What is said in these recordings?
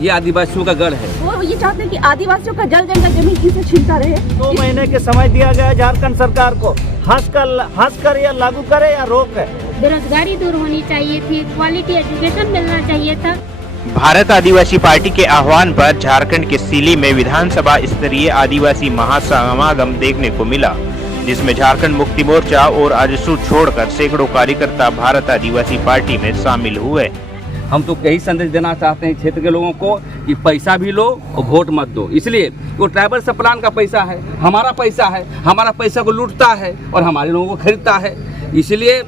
ये आदिवासियों का गढ़ है। वो ये चाहते हैं कि आदिवासियों का जल जंगल जमीन इनसे छीनता रहे। 2 महीने के समय दिया गया है झारखंड सरकार को, हंस कर या लागू करे या रोक है। बेरोजगारी दूर होनी चाहिए थी, क्वालिटी एजुकेशन मिलना चाहिए था। भारत आदिवासी पार्टी के आह्वान पर झारखंड के सिल्ली में विधानसभा स्तरीय आदिवासी महासमागम देखने को मिला, जिसमें झारखंड मुक्ति मोर्चा और आजसू छोड़कर सैकड़ों कार्यकर्ता भारत आदिवासी पार्टी में शामिल हुए। हम तो यही संदेश देना चाहते हैं क्षेत्र के लोगों को कि पैसा भी लो और वोट मत दो। इसलिए वो ट्राइबल सप्लान का पैसा है, हमारा पैसा है, हमारा पैसा को लूटता है और हमारे लोगों को खरीदता है। इसलिए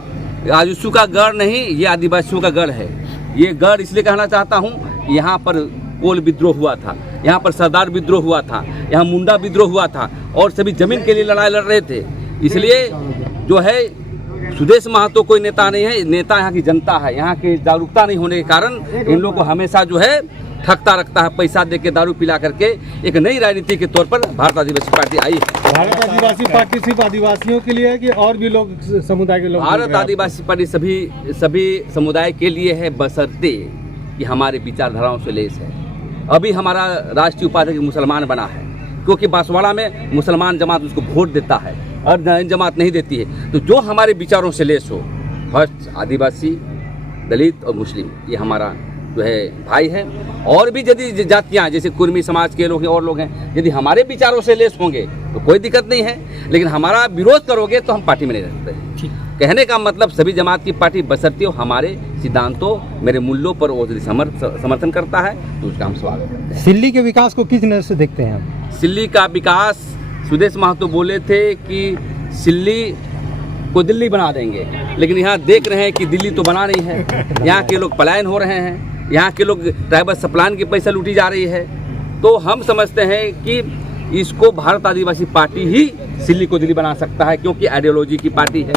आजसू का गढ़ नहीं, ये आदिवासियों का गढ़ है। ये गढ़ इसलिए कहना चाहता हूँ, यहाँ पर कोल विद्रोह हुआ था, यहाँ पर सरदार विद्रोह हुआ था, यहाँ मुंडा विद्रोह हुआ था और सभी जमीन के लिए लड़ाई लड़ रहे थे। इसलिए जो है सुदेश महतो कोई नेता नहीं है, नेता यहाँ की जनता है। यहाँ की जागरूकता नहीं होने के कारण इन लोगों को हमेशा जो है ठगता रखता है, पैसा दे के दारू पिला करके। एक नई राजनीति के तौर पर भारत आदिवासी पार्टी आई है। भारत आदिवासी पार्टी सिर्फ आदिवासियों के लिए है कि और भी लोग समुदाय के लोग? भारत आदिवासी पार्टी सभी समुदाय के लिए है, बशर्ते कि हमारे विचारधाराओं से लेस है। अभी हमारा राष्ट्रीय उपाध्यक्ष मुसलमान बना है, क्योंकि बांसवाड़ा में मुसलमान जमात उसको वोट देता है और जैन जमात नहीं देती है। तो जो हमारे विचारों से लेस हो, फर्स्ट आदिवासी, दलित और मुस्लिम, ये हमारा जो है भाई है। और भी यदि जातियाँ जैसे कुर्मी समाज के लोग हैं और लोग हैं, यदि हमारे विचारों से लेस होंगे तो कोई दिक्कत नहीं है, लेकिन हमारा विरोध करोगे तो हम पार्टी में नहीं रहते। कहने का मतलब सभी जमात की पार्टी बशर्ते हमारे सिद्धांतों, मेरे मूल्यों पर वो समर्थन करता है तो उसका हम स्वागत करते हैं। सिल्ली के विकास को किस नजर से देखते हैं आप? सिल्ली का विकास, सुदेश महतो बोले थे कि सिल्ली को दिल्ली बना देंगे, लेकिन यहाँ देख रहे हैं कि दिल्ली तो बना नहीं है। यहाँ के लोग पलायन हो रहे हैं, यहाँ के लोग ट्राइबल सप्लान की पैसा लूटी जा रही है। तो हम समझते हैं कि इसको भारत आदिवासी पार्टी ही सिल्ली को दिल्ली बना सकता है, क्योंकि आइडियोलॉजी की पार्टी है,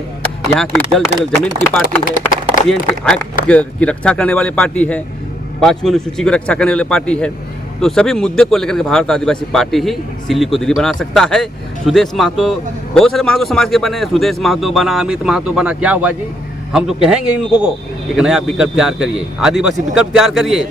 यहाँ की जल जंगल जमीन की पार्टी है, CNT एक्ट की रक्षा करने वाली पार्टी है, 5वीं अनुसूची की रक्षा करने वाली पार्टी है। तो सभी मुद्दे को लेकर के भारत आदिवासी पार्टी ही सिल्ली को दिल्ली बना सकता है। सुदेश महतो, बहुत सारे महतो समाज के बने, सुदेश महतो बना, अमित महतो बना, क्या हुआ जी? हम तो कहेंगे इन लोगों को एक नया विकल्प तैयार करिए, आदिवासी विकल्प तैयार करिए,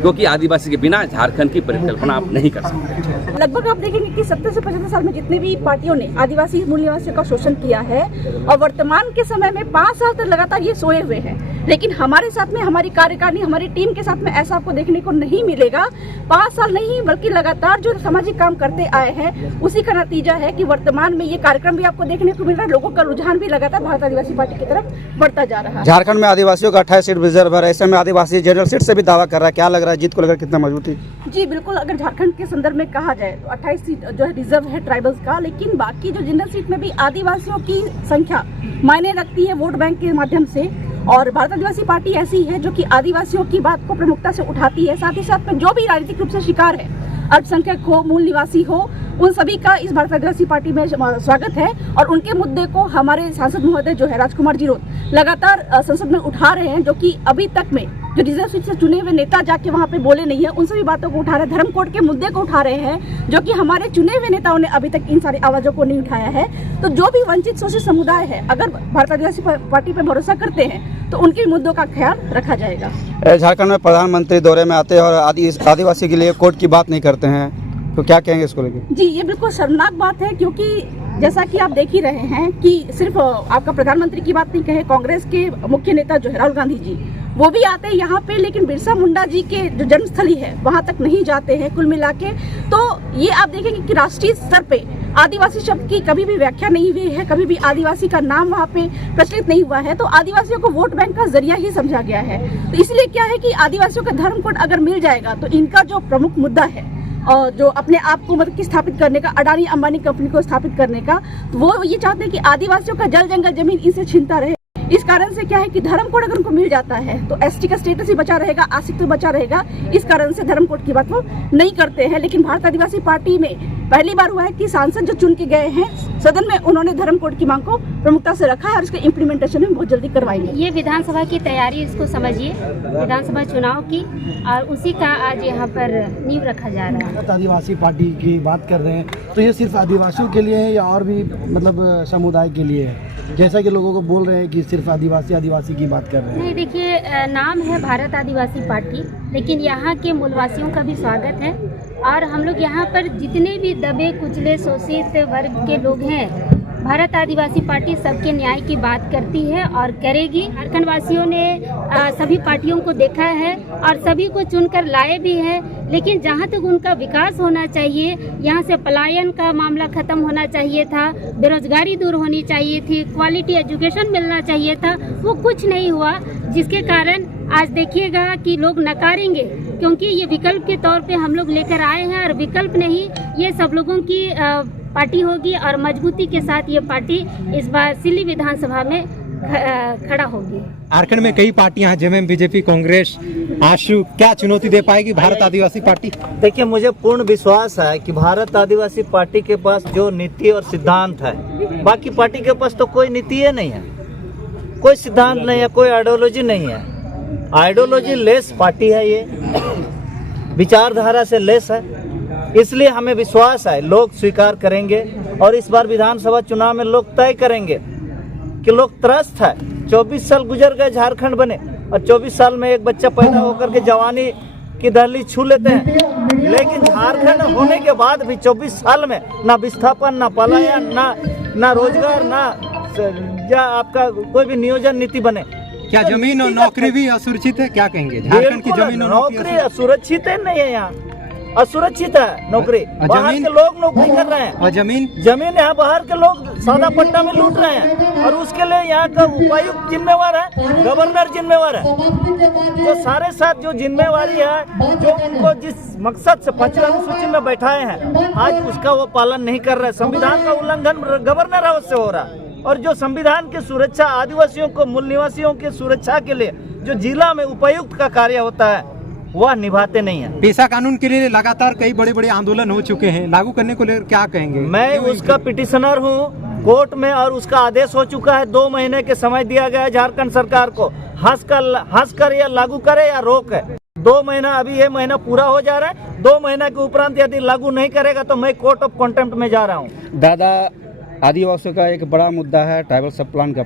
क्योंकि आदिवासी के बिना झारखंड की परिकल्पना आप नहीं कर सकते। लगभग आप देखेंगे कि 70 से 75 साल में जितने भी पार्टियों ने आदिवासी मूल निवासियों का शोषण किया है और वर्तमान के समय में 5 साल तक लगातार ये सोए हुए हैं, लेकिन हमारे साथ में, हमारी कार्यकारिणी, हमारी टीम के साथ में ऐसा आपको देखने को नहीं मिलेगा। 5 साल नहीं बल्कि लगातार जो सामाजिक काम करते आए हैं, उसी का नतीजा है कि वर्तमान में ये कार्यक्रम भी आपको देखने को मिल रहा है। लोगों का रुझान भी लगातार भारत आदिवासी पार्टी की तरफ बढ़ता जा रहा है। झारखंड में आदिवासियों का 28 सीट रिजर्व है, ऐसे में आदिवासी जनरल सीट से भी दावा कर रहा है। क्या लग रहा है, जीत को लेकर कितना मजबूती? जी बिल्कुल, अगर झारखंड के संदर्भ में कहा जाए तो 28 सीट जो है रिजर्व है ट्राइबल्स का, लेकिन बाकी जो जनरल सीट में भी आदिवासियों की संख्या मायने रखती है वोट बैंक के माध्यम से। और भारत आदिवासी पार्टी ऐसी है जो कि आदिवासियों की बात को प्रमुखता से उठाती है। साथ ही साथ में जो भी राजनीतिक रूप से शिकार है, अल्पसंख्यक हो, मूल निवासी हो, उन सभी का इस भारत आदिवासी पार्टी में स्वागत है। और उनके मुद्दे को हमारे सांसद महोदय जो है राजकुमार जी रोत लगातार संसद में उठा रहे हैं, जो कि अभी तक में जो रिजर्व सीट से चुने हुए नेता जाके वहाँ पे बोले नहीं है, उन सभी बातों को उठा रहे हैं। धर्म कोड के मुद्दे को उठा रहे हैं, जो कि हमारे चुने हुए नेताओं ने अभी तक इन सारी आवाजों को नहीं उठाया है। तो जो भी वंचित शोषित समुदाय है, अगर भारत आदिवासी पार्टी पे भरोसा करते हैं तो उनके मुद्दों का ख्याल रखा जाएगा। झारखंड में प्रधानमंत्री दौरे में आते हैं और आदिवासी के लिए कोर्ट की बात नहीं करते हैं, तो क्या कहेंगे इसको लेकर? जी, ये बिल्कुल शर्मनाक बात है, क्योंकि जैसा कि आप देख ही रहे हैं कि सिर्फ आपका प्रधानमंत्री की बात नहीं कहे, कांग्रेस के मुख्य नेता जो है राहुल गांधी जी, वो भी आते हैं यहाँ पे, लेकिन बिरसा मुंडा जी के जो जन्मस्थली है वहाँ तक नहीं जाते हैं कुल मिला के। तो ये आप देखेंगे कि राष्ट्रीय स्तर पे आदिवासी शब्द की कभी भी व्याख्या नहीं हुई है, कभी भी आदिवासी का नाम वहाँ पे प्रचलित नहीं हुआ है। तो आदिवासियों को वोट बैंक का जरिया ही समझा गया है। तो इसलिए क्या है कि आदिवासियों का धर्म कोड अगर मिल जाएगा तो इनका जो प्रमुख मुद्दा है और जो अपने आप को मतलब कि स्थापित करने का, अडानी अंबानी कंपनी को स्थापित करने का, तो वो ये चाहते हैं कि आदिवासियों का जल जंगल जमीन इनसे छीनता रहे। इस कारण से क्या है कि धर्म कोड अगर उनको मिल जाता है तो एसटी का स्टेटस ही बचा रहेगा, अस्तित्व बचा रहेगा। इस कारण से धर्म कोड की बात वो नहीं करते हैं। लेकिन भारत आदिवासी पार्टी में पहली बार हुआ है कि सांसद जो चुन के गए हैं सदन में, उन्होंने धर्म कोड की मांग को प्रमुखता से रखा है और इसके इम्प्लीमेंटेशन में बहुत जल्दी करवाएंगे। ये विधानसभा की तैयारी इसको समझिए, विधानसभा चुनाव की, और उसी का आज यहाँ पर नींव रखा जा रहा है। भारत आदिवासी पार्टी की बात कर रहे हैं तो ये सिर्फ आदिवासियों के लिए है या और भी मतलब समुदाय के लिए है? जैसा कि लोगों को बोल रहे हैं कि सिर्फ आदिवासी की बात कर रहे हैं। नहीं, देखिए, नाम है भारत आदिवासी पार्टी, लेकिन यहाँ के मूलवासियों का भी स्वागत है और हम लोग यहाँ पर जितने भी दबे कुचले शोषित वर्ग के लोग हैं, भारत आदिवासी पार्टी सबके न्याय की बात करती है और करेगी। झारखंड वासियों ने सभी पार्टियों को देखा है और सभी को चुनकर लाए भी हैं, लेकिन जहाँ तक उनका विकास होना चाहिए, यहाँ से पलायन का मामला खत्म होना चाहिए था, बेरोजगारी दूर होनी चाहिए थी, क्वालिटी एजुकेशन मिलना चाहिए था, वो कुछ नहीं हुआ, जिसके कारण आज देखिएगा कि लोग नकारेंगे, क्योंकि ये विकल्प के तौर पे हम लोग लेकर आए हैं और विकल्प नहीं, ये सब लोगों की पार्टी होगी और मजबूती के साथ ये पार्टी इस बार सिल्ली विधानसभा में खड़ा होगी। झारखंड में कई पार्टियां हैं, जेएमएम, बीजेपी, कांग्रेस, आशु, क्या चुनौती दे पाएगी भारत आदिवासी पार्टी? देखिए, मुझे पूर्ण विश्वास है कि भारत आदिवासी पार्टी के पास जो नीति और सिद्धांत है, बाकी पार्टी के पास तो कोई नीति है नहीं है, कोई सिद्धांत नहीं है, कोई आइडियोलॉजी नहीं है। आइडियोलॉजी लेस पार्टी है, ये विचारधारा से लेस है, इसलिए हमें विश्वास है लोग स्वीकार करेंगे और इस बार विधानसभा चुनाव में लोग तय करेंगे कि लोग त्रस्त है। 24 साल गुजर गए झारखंड बने और 24 साल में एक बच्चा पैदा होकर के जवानी की दहलीज छू लेते हैं, लेकिन झारखंड होने के बाद भी 24 साल में ना विस्थापन, ना पलायन, ना रोजगार, ना या आपका कोई भी नियोजन नीति बने। क्या जमीन और नौकरी भी असुरक्षित है? क्या कहेंगे, झारखंड की जमीन और नौकरी असुरक्षित है? नहीं है, यहाँ असुरक्षित है नौकरी। बाहर के लोग नौकरी कर रहे हैं और जमीन यहाँ बाहर के लोग सौदा पट्टा में लूट रहे हैं और उसके लिए यहाँ का उपायुक्त जिम्मेवार है, गवर्नर जिम्मेवार है। तो सारे साथ जो जिम्मेवारी है, जो उनको जिस मकसद से 5वीं अनुसूची में बैठाए हैं, आज उसका वो पालन नहीं कर रहे। संविधान का उल्लंघन गवर्नर हाउस से हो रहा है और जो संविधान की सुरक्षा, आदिवासियों को, मूल निवासियों की सुरक्षा के लिए जो जिला में उपायुक्त का कार्य होता है, वह निभाते नहीं है। पेशा कानून के लिए लगातार कई बड़े बड़े आंदोलन हो चुके हैं, लागू करने को लेकर क्या कहेंगे? मैं उसका पिटिशनर हूँ कोर्ट में और उसका आदेश हो चुका है। 2 महीने के समय दिया गया है झारखंड सरकार को, हंस कर या लागू करे या रोके। 2 महीना, अभी ये महीना पूरा हो जा रहा है, 2 महीना के उपरांत यदि लागू नहीं करेगा तो मैं कोर्ट ऑफ कंटेम्प्ट में जा रहा हूँ। दादा, आदिवासियों का एक बड़ा मुद्दा है ट्राइबल सब प्लान का,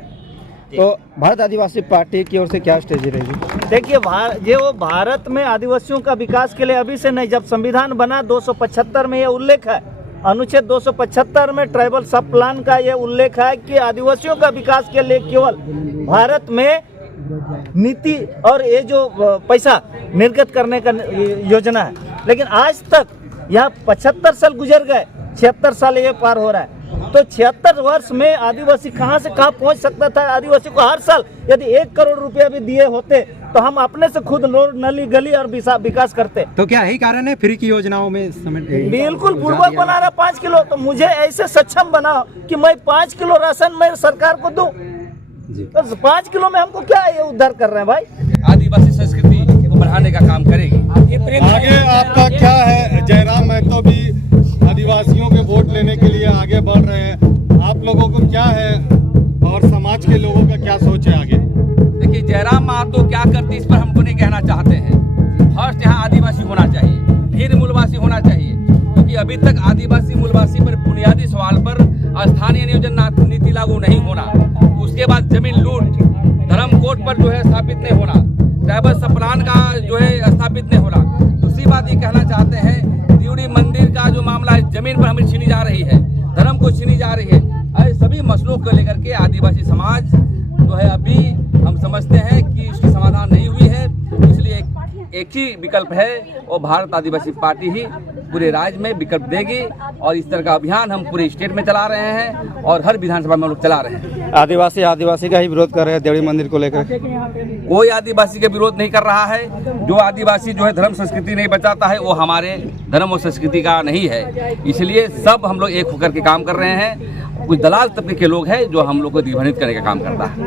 तो भारत आदिवासी पार्टी की ओर से क्या स्ट्रेटजी रहेगी? देखिए, वो भारत में आदिवासियों का विकास के लिए अभी से नहीं, जब संविधान बना 275 में ये उल्लेख है, अनुच्छेद 275 में ट्राइबल सब प्लान का ये उल्लेख है कि आदिवासियों का विकास के लिए केवल भारत में नीति और ये जो पैसा निर्गत करने का योजना है। लेकिन आज तक यहाँ 75 साल गुजर गए, 76 साल ये पार हो रहा है, तो 76 वर्ष में आदिवासी कहाँ से कहाँ पहुँच सकता था? आदिवासी को हर साल यदि 1 करोड़ रुपया भी दिए होते तो हम अपने से खुद रोड, नली, गली और विकास करते। तो क्या यही कारण है फ्री की योजनाओं में बिल्कुल पूर्वक बना रहा 5 किलो, तो मुझे ऐसे सक्षम बनाओ कि मैं 5 किलो राशन मैं सरकार को दूं। तो 5 किलो में हमको क्या ये उद्धार कर रहे हैं भाई? आदिवासी संस्कृति को बढ़ाने का काम करेगी। आगे आपका क्या है? जयराम महतो भी आदिवासियों के वोट लेने के लिए आगे बढ़ रहे हैं, आप लोगों को क्या है और समाज के लोगों का क्या सोच है आगे? देखिए, जयराम महतो क्या करती इस पर हमको नहीं कहना चाहते हैं। फर्स्ट यहाँ आदिवासी होना चाहिए, फिर मूलवासी होना चाहिए, क्योंकि अभी तक आदिवासी मूलवासी पर बुनियादी सवाल पर स्थानीय नियोजन नीति लागू नहीं होना, उसके बाद जमीन लूट, धर्म कोड पर जो है स्थापित नहीं होना, ट्राइबल सब प्लान का जो है स्थापित नहीं होना। दूसरी बात ये कहना चाहते हैं, दिउड़ी मंदिर का जो मामला है, जमीन पर हमें छीनी जा रही है, धर्म को छीनी जा रही है। ऐसे सभी मसलों को लेकर के आदिवासी समाज जो है अभी हम समझते हैं कि इसकी समाधान नहीं हुई है, इसलिए एक ही विकल्प है, और भारत आदिवासी पार्टी ही पूरे राज्य में विकल्प देगी। और इस तरह का अभियान हम पूरे स्टेट में चला रहे हैं और हर विधानसभा में हम लोग चला रहे हैं। आदिवासी का ही विरोध कर रहे हैं देवड़ी मंदिर को लेकर? कोई आदिवासी का विरोध नहीं कर रहा है। जो आदिवासी जो है धर्म संस्कृति नहीं बचाता है, वो हमारे धर्म और संस्कृति का नहीं है। इसलिए सब हम लोग एक होकर के काम कर रहे हैं। कुछ दलाल तबके के लोग हैं जो हम लोग को दिग्भ्रमित करने का काम करता है।